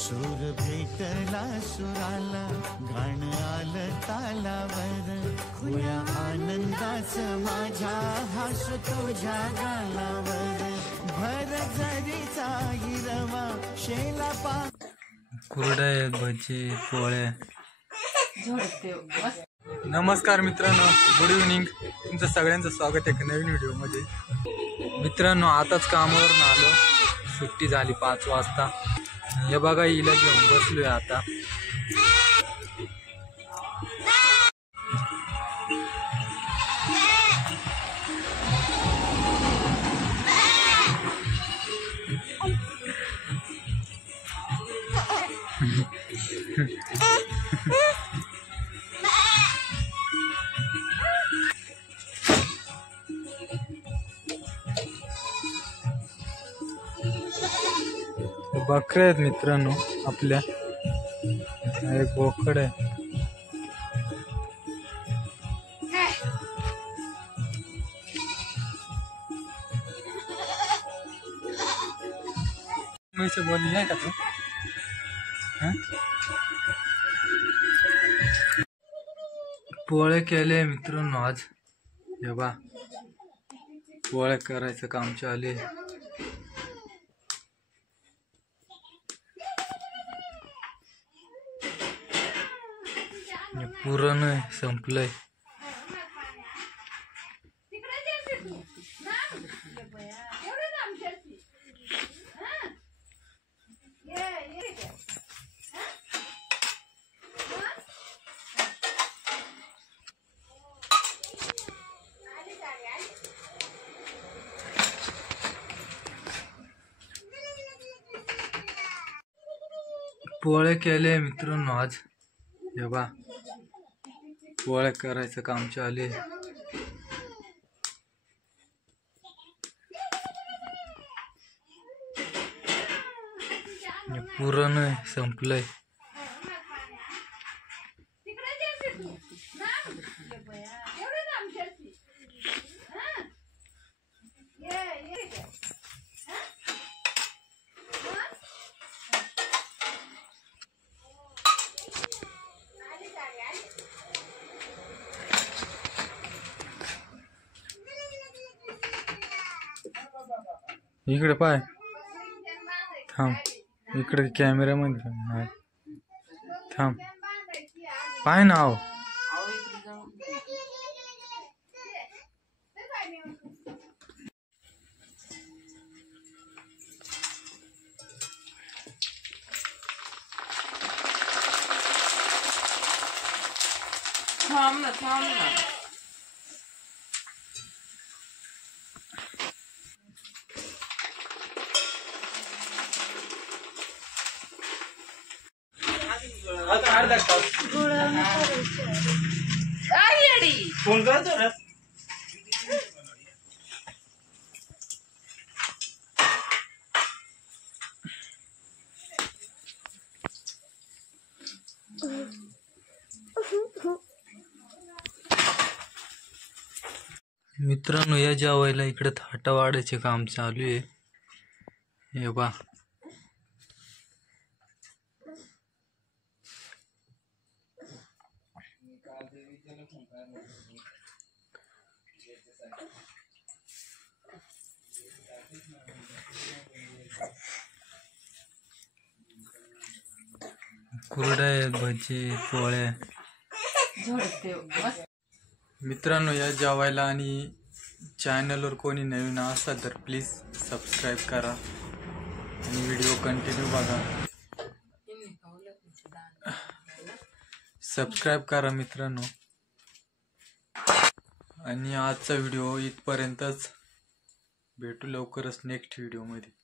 सूर भेटला सुराला गाण आलं तालावर खुया आनंदाचं माझ्या हास तुझ्या गालावर भर जरीचा हिरवा शेला पा कुरडे भजी पोळ्या। नमस्कार मित्रांनो, गुड इव्हनिंग। तुमचं सगळ्यांचं स्वागत आहे नवीन व्हिडिओमध्ये। मित्रांनो, आताच कामावरून आलो, सुट्टी झाली 5 वाजता। हे बघा, हिला घेऊन बसलोय आता। बकरे आहेत मित्रांनो आपल्या, एक बोकड आहे। मी बोलली नाही का तू? पोळे केले मित्रांनो आज। हे बा, पोळे करायचं काम चालू आहे। पुरण संपलंय। पोळे केले मित्रांनो आज। हे बा, पोळे करायचं काम चालू आहे। पुरण संपलंय। इकडे पाय, थांब, इकडे कॅमेऱ्यामध्ये थांब, पाय ना। थांब ना, थांब ना। फोन करतो रे। मित्रांनो, या जेवायला इकडे थाट वाढायचे काम चालू आहे। हे बा, कुरडे भजी पोळ्या। मित्रांनो, या जेवायला आणि चॅनलवर कोणी नवीन असाल तर प्लीज सबस्क्राईब करा आणि व्हिडिओ कंटिन्यू बघा। सबस्क्राईब करा मित्रांनो। आणि आजचा व्हिडिओ इथपर्यंतच, भेटू लवकरच नेक्स्ट व्हिडिओ मध्ये।